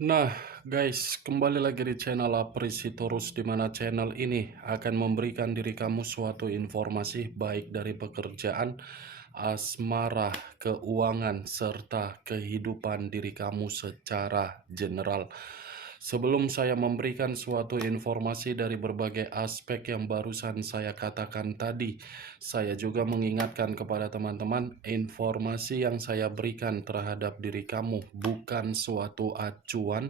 Nah, guys, kembali lagi di channel Aprisitorus, di mana channel ini akan memberikan diri kamu suatu informasi baik dari pekerjaan, asmara, keuangan, serta kehidupan diri kamu secara general. Sebelum saya memberikan suatu informasi dari berbagai aspek yang barusan saya katakan tadi, saya juga mengingatkan kepada teman-teman, informasi yang saya berikan terhadap diri kamu bukan suatu acuan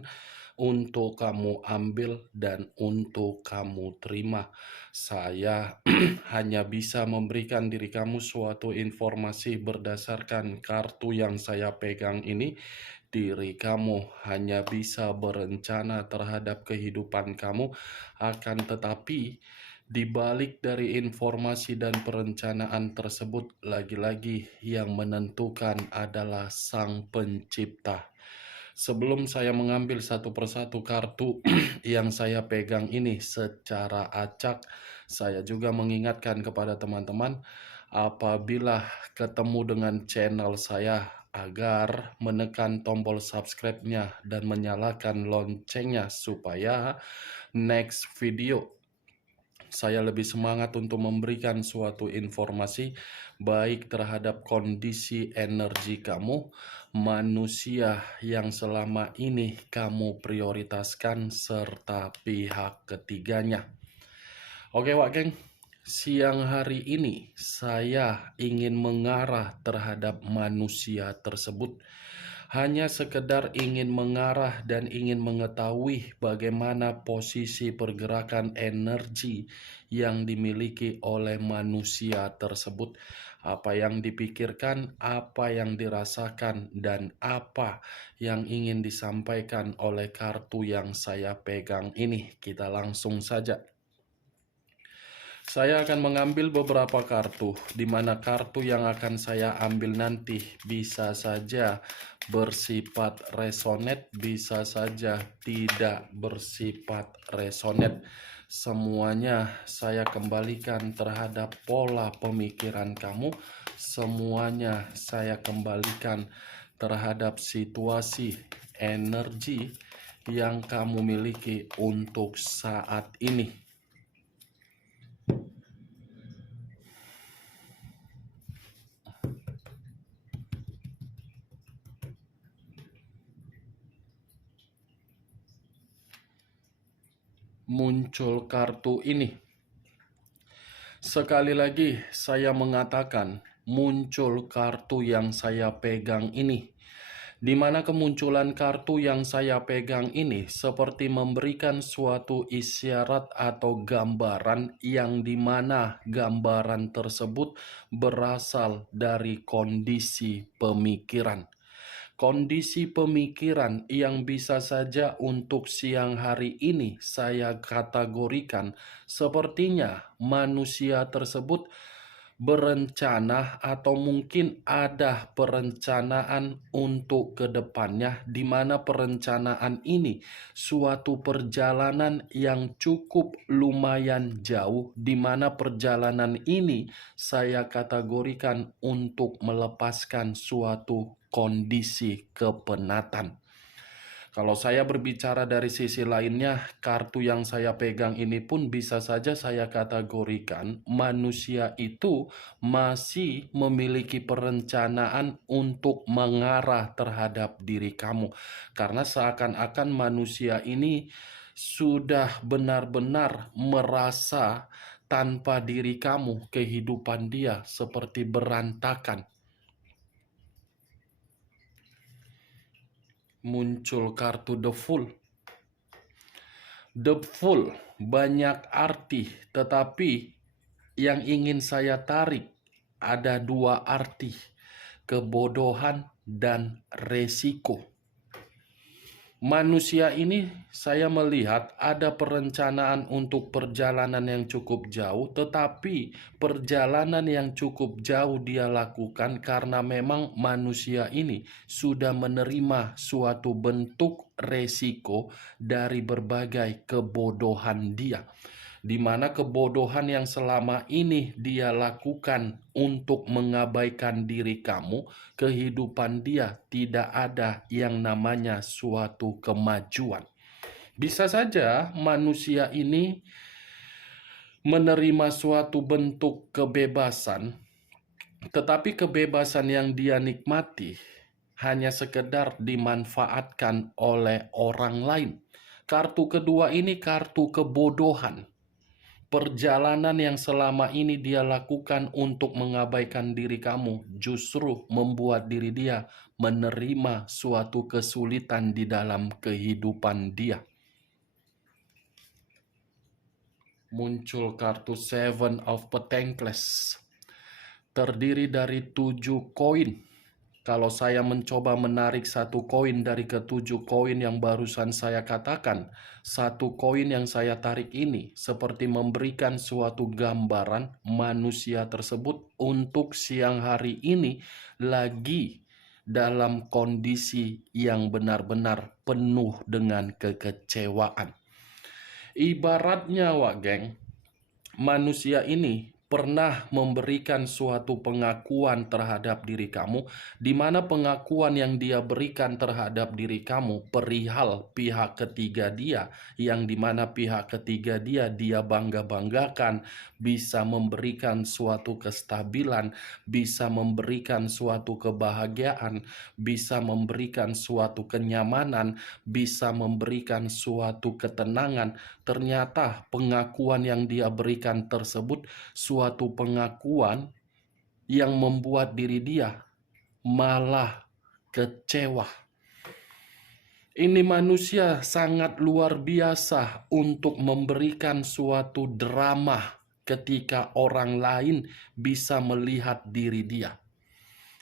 untuk kamu ambil dan untuk kamu terima. Saya hanya bisa memberikan diri kamu suatu informasi berdasarkan kartu yang saya pegang ini. Diri kamu hanya bisa berencana terhadap kehidupan kamu, akan tetapi di balik dari informasi dan perencanaan tersebut, lagi-lagi yang menentukan adalah Sang Pencipta. Sebelum saya mengambil satu persatu kartu yang saya pegang ini secara acak, saya juga mengingatkan kepada teman-teman, apabila ketemu dengan channel saya, agar menekan tombol subscribe-nya dan menyalakan loncengnya supaya next video saya lebih semangat untuk memberikan suatu informasi baik terhadap kondisi energi kamu, manusia yang selama ini kamu prioritaskan, serta pihak ketiganya. Oke Wak Geng, siang hari ini saya ingin mengarah terhadap manusia tersebut. Hanya sekedar ingin mengarah dan ingin mengetahui bagaimana posisi pergerakan energi yang dimiliki oleh manusia tersebut. Apa yang dipikirkan, apa yang dirasakan, dan apa yang ingin disampaikan oleh kartu yang saya pegang ini. Kita langsung saja. Saya akan mengambil beberapa kartu, di mana kartu yang akan saya ambil nanti bisa saja bersifat resonate, bisa saja tidak bersifat resonate. Semuanya saya kembalikan terhadap pola pemikiran kamu, semuanya saya kembalikan terhadap situasi energi yang kamu miliki untuk saat ini. Muncul kartu ini. Sekali lagi saya mengatakan, muncul kartu yang saya pegang ini. Di mana kemunculan kartu yang saya pegang ini seperti memberikan suatu isyarat atau gambaran yang dimana gambaran tersebut berasal dari kondisi pemikiran. Kondisi pemikiran yang bisa saja untuk siang hari ini saya kategorikan sepertinya manusia tersebut berencana atau mungkin ada perencanaan untuk kedepannya, di mana perencanaan ini suatu perjalanan yang cukup lumayan jauh, di mana perjalanan ini saya kategorikan untuk melepaskan suatu kondisi kepenatan. Kalau saya berbicara dari sisi lainnya, kartu yang saya pegang ini pun bisa saja saya kategorikan manusia itu masih memiliki perencanaan untuk mengarah terhadap diri kamu. Karena seakan-akan manusia ini sudah benar-benar merasa tanpa diri kamu kehidupan dia seperti berantakan. Muncul kartu The Fool. The Fool banyak arti, tetapi yang ingin saya tarik ada dua arti, kebodohan dan resiko. Manusia ini saya melihat ada perencanaan untuk perjalanan yang cukup jauh, tetapi perjalanan yang cukup jauh dia lakukan karena memang manusia ini sudah menerima suatu bentuk resiko dari berbagai kebodohan dia. di mana kebodohan yang selama ini dia lakukan untuk mengabaikan diri kamu, kehidupan dia tidak ada yang namanya suatu kemajuan. Bisa saja manusia ini menerima suatu bentuk kebebasan, tetapi kebebasan yang dia nikmati hanya sekedar dimanfaatkan oleh orang lain. Kartu kedua ini kartu kebodohan. Perjalanan yang selama ini dia lakukan untuk mengabaikan diri kamu justru membuat diri dia menerima suatu kesulitan di dalam kehidupan dia. Muncul kartu Seven of Pentacles. Terdiri dari 7 koin. Kalau saya mencoba menarik satu koin dari ketujuh koin yang barusan saya katakan, satu koin yang saya tarik ini seperti memberikan suatu gambaran manusia tersebut untuk siang hari ini lagi dalam kondisi yang benar-benar penuh dengan kekecewaan. Ibaratnya, Wak Geng, manusia ini pernah memberikan suatu pengakuan terhadap diri kamu, di mana pengakuan yang dia berikan terhadap diri kamu perihal pihak ketiga dia, yang di mana pihak ketiga dia bangga-banggakan, bisa memberikan suatu kestabilan, bisa memberikan suatu kebahagiaan, bisa memberikan suatu kenyamanan, bisa memberikan suatu ketenangan. Ternyata pengakuan yang dia berikan tersebut suatu pengakuan yang membuat diri dia malah kecewa. Ini manusia sangat luar biasa untuk memberikan suatu drama ketika orang lain bisa melihat diri dia.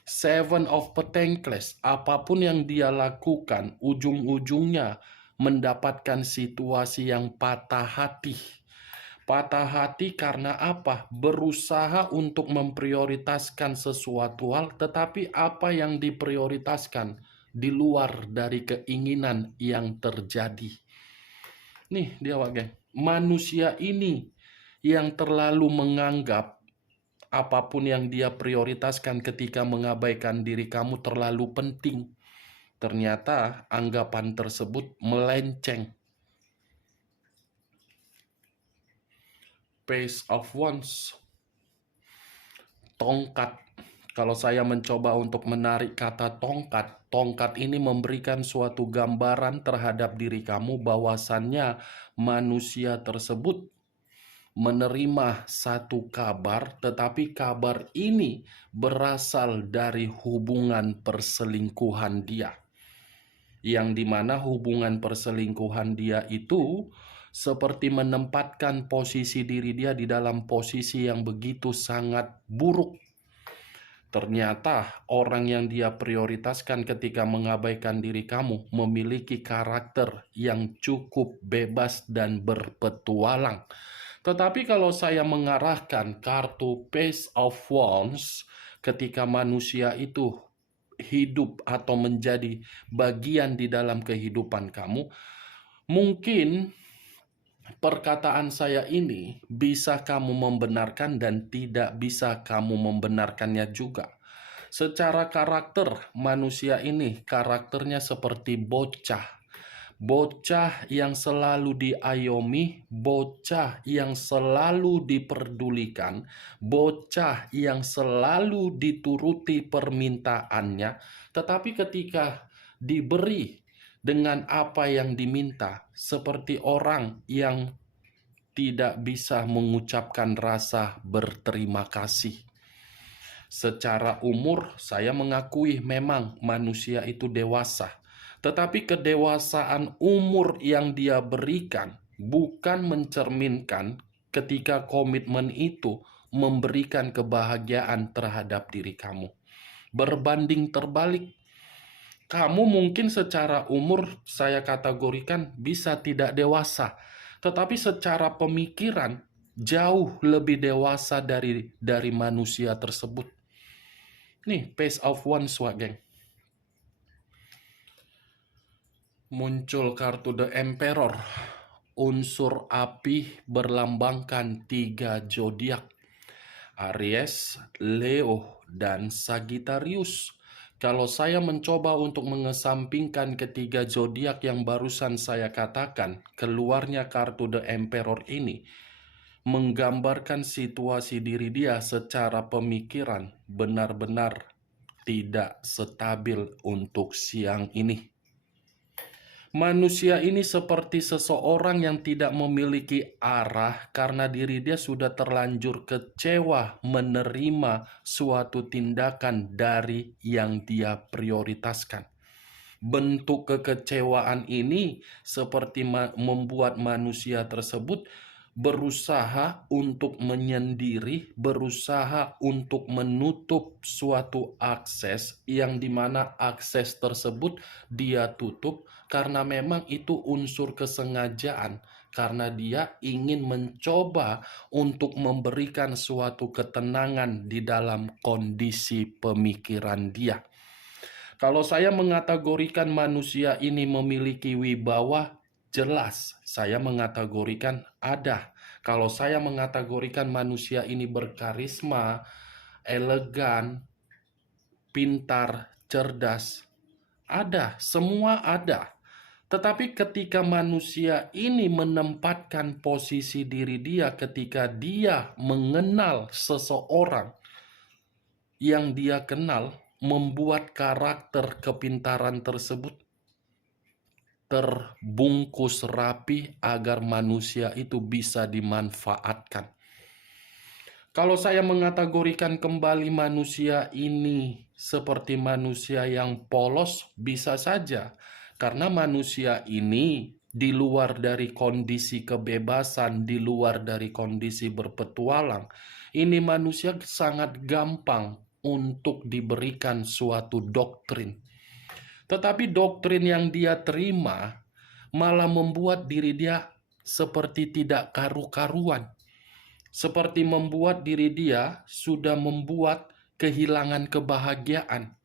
Seven of Pentacles, apapun yang dia lakukan, ujung-ujungnya mendapatkan situasi yang patah hati. Patah hati karena apa? Berusaha untuk memprioritaskan sesuatu hal, tetapi apa yang diprioritaskan di luar dari keinginan yang terjadi. Nih dia, Wak Geng. Manusia ini yang terlalu menganggap apapun yang dia prioritaskan ketika mengabaikan diri kamu terlalu penting. Ternyata anggapan tersebut melenceng. Page of Wands. Tongkat. Kalau saya mencoba untuk menarik kata tongkat, tongkat ini memberikan suatu gambaran terhadap diri kamu bahwasannya manusia tersebut menerima satu kabar, tetapi kabar ini berasal dari hubungan perselingkuhan dia. Yang dimana hubungan perselingkuhan dia itu seperti menempatkan posisi diri dia di dalam posisi yang begitu sangat buruk. Ternyata orang yang dia prioritaskan ketika mengabaikan diri kamu memiliki karakter yang cukup bebas dan berpetualang. Tetapi kalau saya mengarahkan kartu Page of Wands, ketika manusia itu hidup atau menjadi bagian di dalam kehidupan kamu, mungkin perkataan saya ini bisa kamu membenarkan dan tidak bisa kamu membenarkannya juga. Secara karakter, manusia ini karakternya seperti bocah. Bocah yang selalu diayomi, bocah yang selalu diperdulikan, bocah yang selalu dituruti permintaannya, tetapi ketika diberi dengan apa yang diminta, seperti orang yang tidak bisa mengucapkan rasa berterima kasih. Secara umur, saya mengakui memang manusia itu dewasa. Tetapi kedewasaan umur yang dia berikan bukan mencerminkan ketika komitmen itu memberikan kebahagiaan terhadap diri kamu. Berbanding terbalik, kamu mungkin secara umur saya kategorikan bisa tidak dewasa, tetapi secara pemikiran jauh lebih dewasa dari manusia tersebut. Nih, Page of Wands, Wak Geng. Muncul kartu The Emperor. unsur api berlambangkan 3 zodiak, Aries, Leo, dan Sagittarius. Kalau saya mencoba untuk mengesampingkan ketiga zodiak yang barusan saya katakan, keluarnya kartu The Emperor ini menggambarkan situasi diri dia secara pemikiran benar-benar tidak stabil untuk siang ini. Manusia ini seperti seseorang yang tidak memiliki arah karena diri dia sudah terlanjur kecewa menerima suatu tindakan dari yang dia prioritaskan. Bentuk kekecewaan ini seperti membuat manusia tersebut berusaha untuk menyendiri, berusaha untuk menutup suatu akses yang dimana akses tersebut dia tutup karena memang itu unsur kesengajaan, karena dia ingin mencoba untuk memberikan suatu ketenangan di dalam kondisi pemikiran dia. Kalau saya mengategorikan manusia ini memiliki wibawa, jelas saya mengategorikan ada. Kalau saya mengategorikan manusia ini berkarisma, elegan, pintar, cerdas, ada, semua ada. Tetapi ketika manusia ini menempatkan posisi diri dia ketika dia mengenal seseorang yang dia kenal, membuat karakter kepintaran tersebut terbungkus rapi agar manusia itu bisa dimanfaatkan. Kalau saya mengategorikan kembali manusia ini seperti manusia yang polos, bisa saja. Karena manusia ini di luar dari kondisi kebebasan, di luar dari kondisi berpetualang, ini manusia sangat gampang untuk diberikan suatu doktrin. Tetapi doktrin yang dia terima malah membuat diri dia seperti tidak karu-karuan. Seperti membuat diri dia sudah membuat kehilangan kebahagiaan.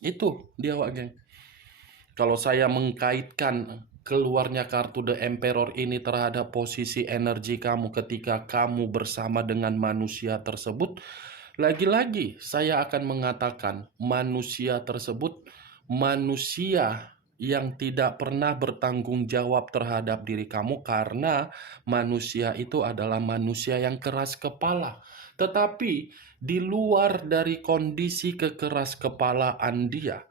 Itu dia, Wak Geng. Kalau saya mengkaitkan keluarnya kartu The Emperor ini terhadap posisi energi kamu ketika kamu bersama dengan manusia tersebut, lagi-lagi saya akan mengatakan manusia tersebut manusia yang tidak pernah bertanggung jawab terhadap diri kamu karena manusia itu adalah manusia yang keras kepala. Tetapi di luar dari kondisi kekeras kepalaan dia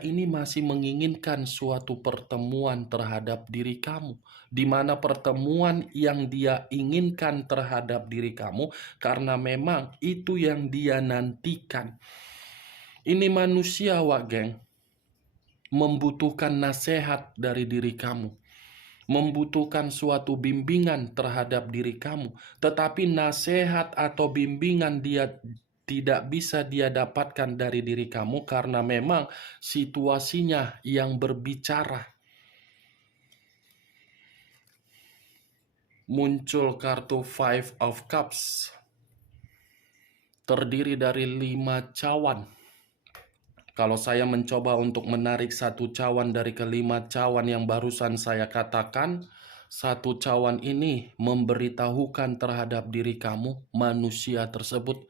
ini masih menginginkan suatu pertemuan terhadap diri kamu, di mana pertemuan yang dia inginkan terhadap diri kamu karena memang itu yang dia nantikan. Ini manusia, Wak Geng, membutuhkan nasihat dari diri kamu, membutuhkan suatu bimbingan terhadap diri kamu, tetapi nasihat atau bimbingan dia tidak bisa dia dapatkan dari diri kamu karena memang situasinya yang berbicara. Muncul kartu Five of Cups, terdiri dari 5 cawan. Kalau saya mencoba untuk menarik satu cawan dari kelima cawan yang barusan saya katakan, satu cawan ini memberitahukan terhadap diri kamu, manusia tersebut,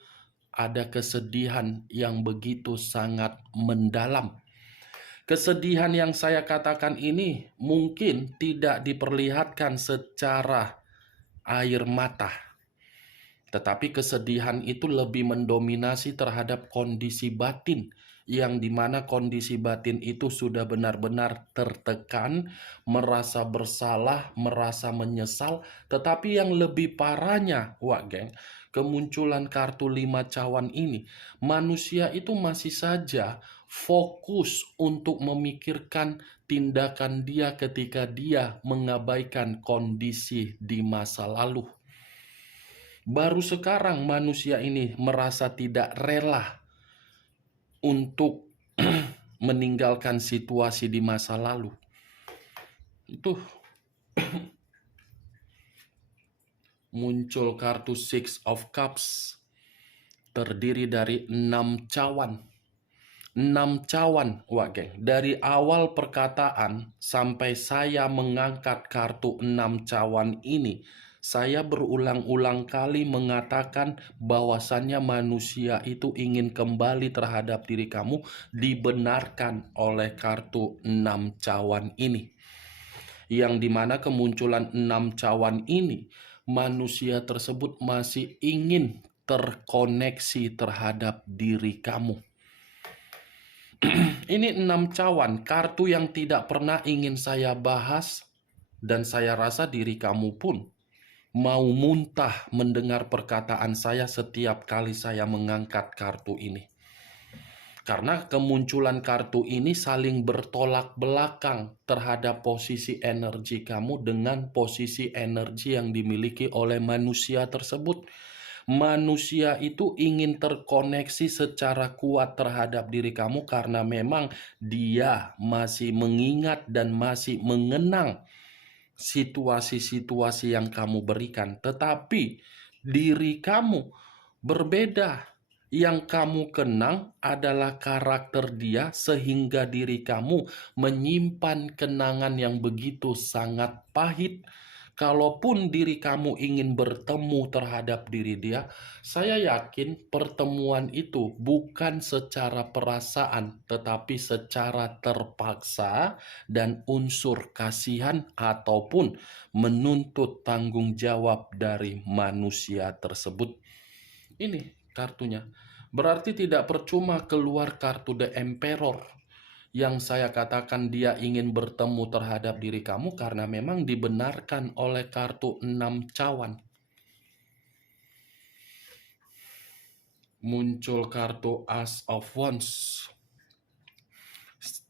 ada kesedihan yang begitu sangat mendalam. Kesedihan yang saya katakan ini mungkin tidak diperlihatkan secara air mata, tetapi kesedihan itu lebih mendominasi terhadap kondisi batin, yang dimana kondisi batin itu sudah benar-benar tertekan, merasa bersalah, merasa menyesal. Tetapi yang lebih parahnya, Wak Geng, kemunculan kartu 5 cawan ini, manusia itu masih saja fokus untuk memikirkan tindakan dia ketika dia mengabaikan kondisi di masa lalu. Baru sekarang manusia ini merasa tidak rela untuk meninggalkan situasi di masa lalu. Itu muncul kartu Six of Cups, terdiri dari 6 cawan. 6 cawan, wah geng. Dari awal perkataan sampai saya mengangkat kartu 6 cawan ini, saya berulang-ulang kali mengatakan bahwasannya manusia itu ingin kembali terhadap diri kamu, dibenarkan oleh kartu 6 cawan ini. Yang dimana kemunculan 6 cawan ini, manusia tersebut masih ingin terkoneksi terhadap diri kamu. Ini 6 cawan, kartu yang tidak pernah ingin saya bahas, dan saya rasa diri kamu pun mau muntah mendengar perkataan saya setiap kali saya mengangkat kartu ini. Karena kemunculan kartu ini saling bertolak belakang terhadap posisi energi kamu dengan posisi energi yang dimiliki oleh manusia tersebut. Manusia itu ingin terkoneksi secara kuat terhadap diri kamu karena memang dia masih mengingat dan masih mengenang situasi-situasi yang kamu berikan. Tetapi diri kamu berbeda. Yang kamu kenang adalah karakter dia sehingga diri kamu menyimpan kenangan yang begitu sangat pahit. Kalaupun diri kamu ingin bertemu terhadap diri dia, saya yakin pertemuan itu bukan secara perasaan, tetapi secara terpaksa dan unsur kasihan ataupun menuntut tanggung jawab dari manusia tersebut. Ini kartunya. Berarti tidak percuma keluar kartu The Emperor yang saya katakan dia ingin bertemu terhadap diri kamu karena memang dibenarkan oleh kartu 6 cawan. Muncul kartu Ace of Wands.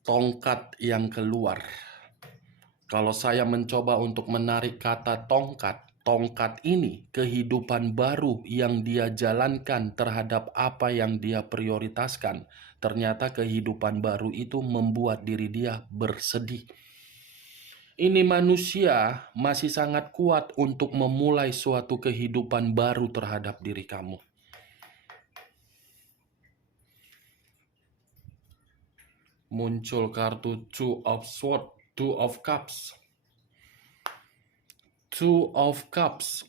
Tongkat yang keluar. Kalau saya mencoba untuk menarik kata tongkat ini kehidupan baru yang dia jalankan terhadap apa yang dia prioritaskan. Ternyata kehidupan baru itu membuat diri dia bersedih. Ini manusia masih sangat kuat untuk memulai suatu kehidupan baru terhadap diri kamu. Muncul kartu Two of Swords, Two of Cups. Two of Cups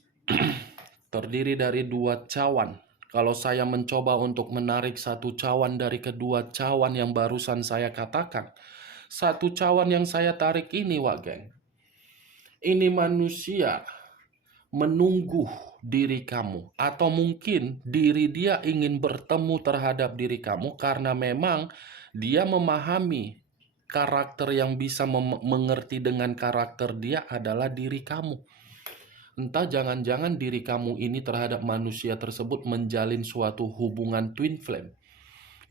terdiri dari 2 cawan. Kalau saya mencoba untuk menarik 1 cawan dari kedua cawan yang barusan saya katakan, 1 cawan yang saya tarik ini, geng, ini manusia menunggu diri kamu, atau mungkin diri dia ingin bertemu terhadap diri kamu karena memang dia memahami karakter yang bisa mengerti dengan karakter dia adalah diri kamu. Entah jangan-jangan diri kamu ini terhadap manusia tersebut menjalin suatu hubungan twin flame,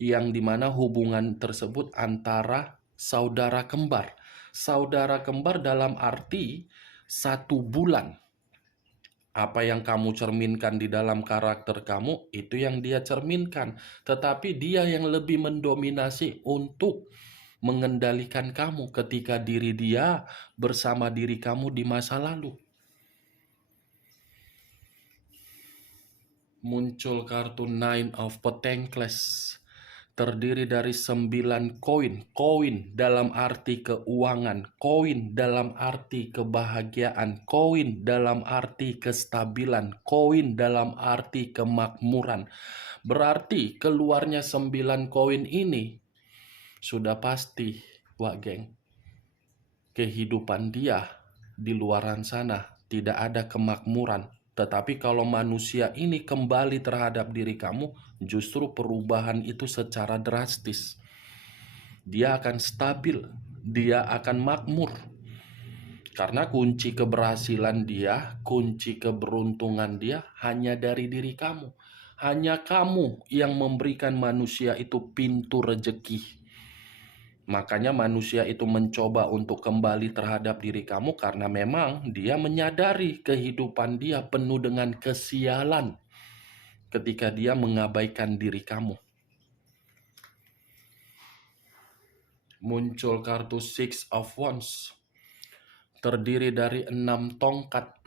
yang dimana hubungan tersebut antara saudara kembar. Saudara kembar dalam arti 1 bulan. Apa yang kamu cerminkan di dalam karakter kamu, itu yang dia cerminkan. Tetapi dia yang lebih mendominasi untuk mengendalikan kamu ketika diri dia bersama diri kamu di masa lalu. Muncul kartu Nine of Pentacles. Terdiri dari 9 koin. Koin dalam arti keuangan, koin dalam arti kebahagiaan, koin dalam arti kestabilan, koin dalam arti kemakmuran. Berarti keluarnya 9 koin ini sudah pasti, geng, kehidupan dia di luaran sana tidak ada kemakmuran. Tetapi kalau manusia ini kembali terhadap diri kamu, justru perubahan itu secara drastis. Dia akan stabil, dia akan makmur. Karena kunci keberhasilan dia, kunci keberuntungan dia hanya dari diri kamu. Hanya kamu yang memberikan manusia itu pintu rejeki. Makanya manusia itu mencoba untuk kembali terhadap diri kamu karena memang dia menyadari kehidupan dia penuh dengan kesialan ketika dia mengabaikan diri kamu. Muncul kartu Six of Wands. Terdiri dari 6 tongkat.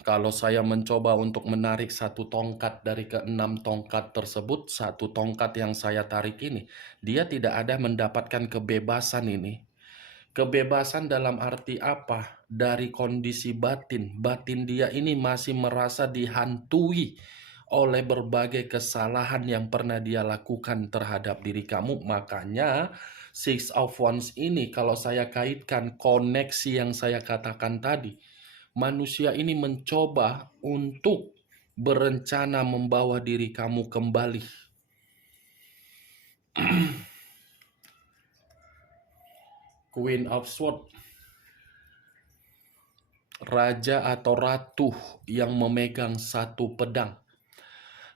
Kalau saya mencoba untuk menarik satu tongkat dari keenam tongkat tersebut, satu tongkat yang saya tarik ini, dia tidak ada mendapatkan kebebasan ini. Kebebasan dalam arti apa? Dari kondisi batin. Batin dia ini masih merasa dihantui oleh berbagai kesalahan yang pernah dia lakukan terhadap diri kamu. Makanya Six of Wands ini kalau saya kaitkan koneksi yang saya katakan tadi, manusia ini mencoba untuk berencana membawa diri kamu kembali. Queen of Swords, raja atau ratu yang memegang satu pedang.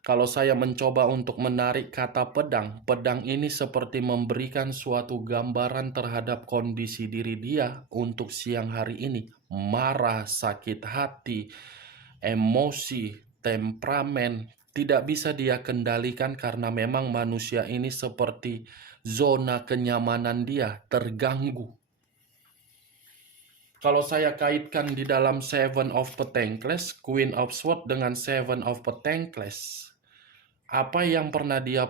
Kalau saya mencoba untuk menarik kata pedang, pedang ini seperti memberikan suatu gambaran terhadap kondisi diri dia untuk siang hari ini. Marah, sakit hati, emosi, temperamen, tidak bisa dia kendalikan karena memang manusia ini seperti zona kenyamanan dia terganggu. Kalau saya kaitkan di dalam Seven of Pentacles, Queen of Swords dengan Seven of Pentacles, apa yang pernah dia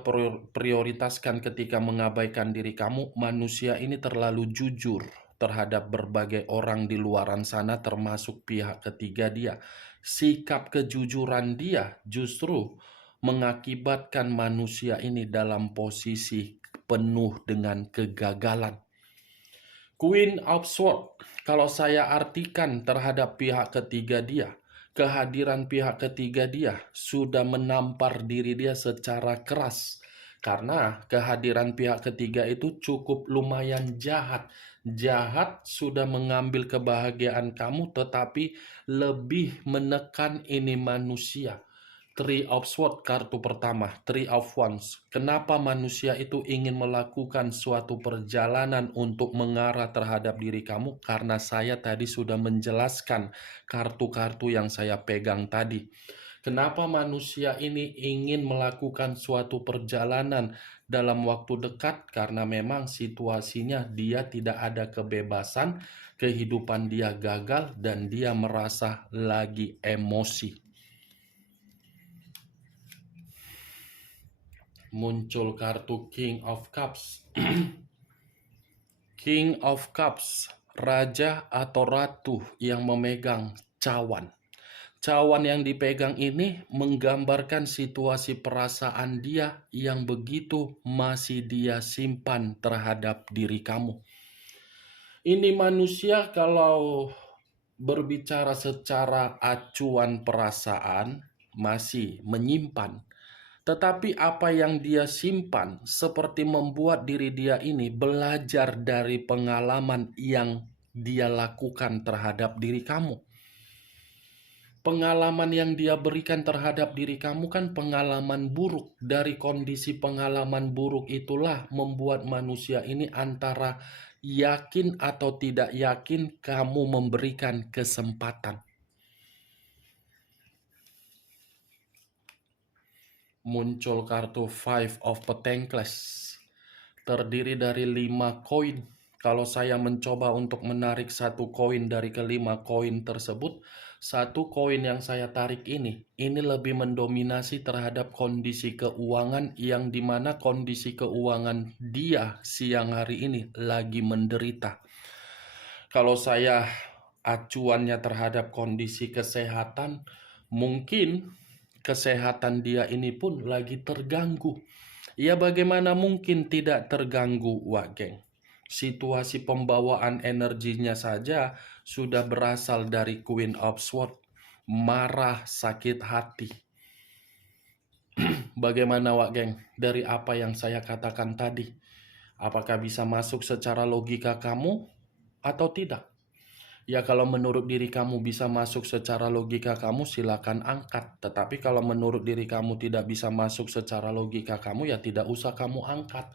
prioritaskan ketika mengabaikan diri kamu? Manusia ini terlalu jujur terhadap berbagai orang di luaran sana termasuk pihak ketiga dia. Sikap kejujuran dia justru mengakibatkan manusia ini dalam posisi penuh dengan kegagalan. Queen of Swords, kalau saya artikan terhadap pihak ketiga dia, kehadiran pihak ketiga dia sudah menampar diri dia secara keras. Karena kehadiran pihak ketiga itu cukup lumayan jahat. Jahat sudah mengambil kebahagiaan kamu tetapi lebih menekan ini manusia. Three of Swords, kartu pertama, Three of Wands. Kenapa manusia itu ingin melakukan suatu perjalanan untuk mengarah terhadap diri kamu? Karena saya tadi sudah menjelaskan kartu-kartu yang saya pegang tadi. Kenapa manusia ini ingin melakukan suatu perjalanan dalam waktu dekat? Karena memang situasinya dia tidak ada kebebasan, kehidupan dia gagal, dan dia merasa lagi emosi. Muncul kartu King of Cups. King of Cups, raja atau ratu yang memegang cawan. Cawan yang dipegang ini menggambarkan situasi perasaan dia yang begitu masih dia simpan terhadap diri kamu. Ini manusia kalau berbicara secara acuan perasaan masih menyimpan. Tetapi apa yang dia simpan seperti membuat diri dia ini belajar dari pengalaman yang dia lakukan terhadap diri kamu. Pengalaman yang dia berikan terhadap diri kamu kan pengalaman buruk. Dari kondisi pengalaman buruk itulah membuat manusia ini antara yakin atau tidak yakin kamu memberikan kesempatan. Muncul kartu Five of Pentacles, terdiri dari 5 koin. Kalau saya mencoba untuk menarik satu koin dari kelima koin tersebut, satu koin yang saya tarik ini lebih mendominasi terhadap kondisi keuangan yang dimana kondisi keuangan dia siang hari ini lagi menderita. Kalau saya acuannya terhadap kondisi kesehatan, mungkin kesehatan dia ini pun lagi terganggu. Ya bagaimana mungkin tidak terganggu, Wak Geng? Situasi pembawaan energinya saja sudah berasal dari Queen of Swords. Marah, sakit hati. Bagaimana, Wak Geng? Dari apa yang saya katakan tadi? Apakah bisa masuk secara logika kamu atau tidak? Ya kalau menurut diri kamu bisa masuk secara logika kamu silakan angkat. Tetapi kalau menurut diri kamu tidak bisa masuk secara logika kamu ya tidak usah kamu angkat.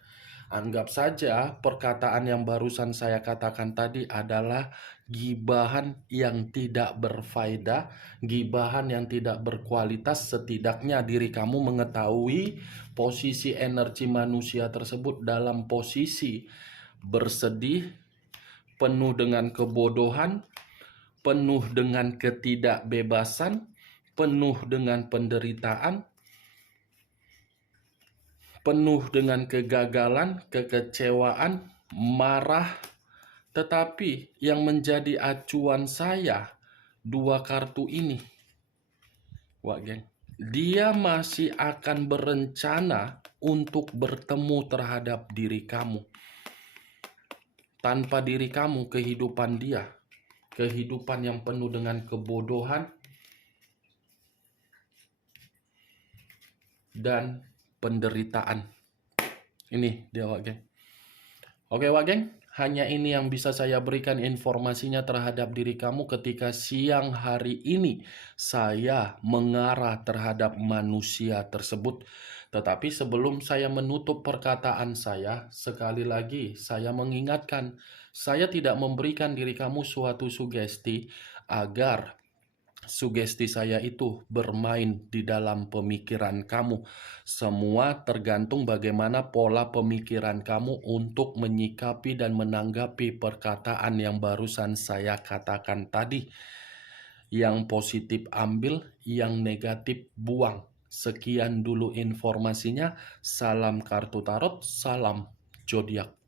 Anggap saja perkataan yang barusan saya katakan tadi adalah gibahan yang tidak berfaedah, gibahan yang tidak berkualitas. Setidaknya diri kamu mengetahui posisi energi manusia tersebut dalam posisi bersedih, penuh dengan kebodohan, penuh dengan ketidakbebasan, penuh dengan penderitaan, penuh dengan kegagalan, kekecewaan, marah. Tetapi yang menjadi acuan saya, dua kartu ini, Wak geng, dia masih akan berencana untuk bertemu terhadap diri kamu. Tanpa diri kamu, kehidupan dia, kehidupan yang penuh dengan kebodohan dan penderitaan. Ini dia, Wak geng. Oke, Wak geng, hanya ini yang bisa saya berikan informasinya terhadap diri kamu ketika siang hari ini saya mengarah terhadap manusia tersebut. Tetapi sebelum saya menutup perkataan saya, sekali lagi saya mengingatkan, saya tidak memberikan diri kamu suatu sugesti agar sugesti saya itu bermain di dalam pemikiran kamu. Semua tergantung bagaimana pola pemikiran kamu untuk menyikapi dan menanggapi perkataan yang barusan saya katakan tadi. Yang positif ambil, yang negatif buang. Sekian dulu informasinya. Salam kartu tarot, salam zodiak.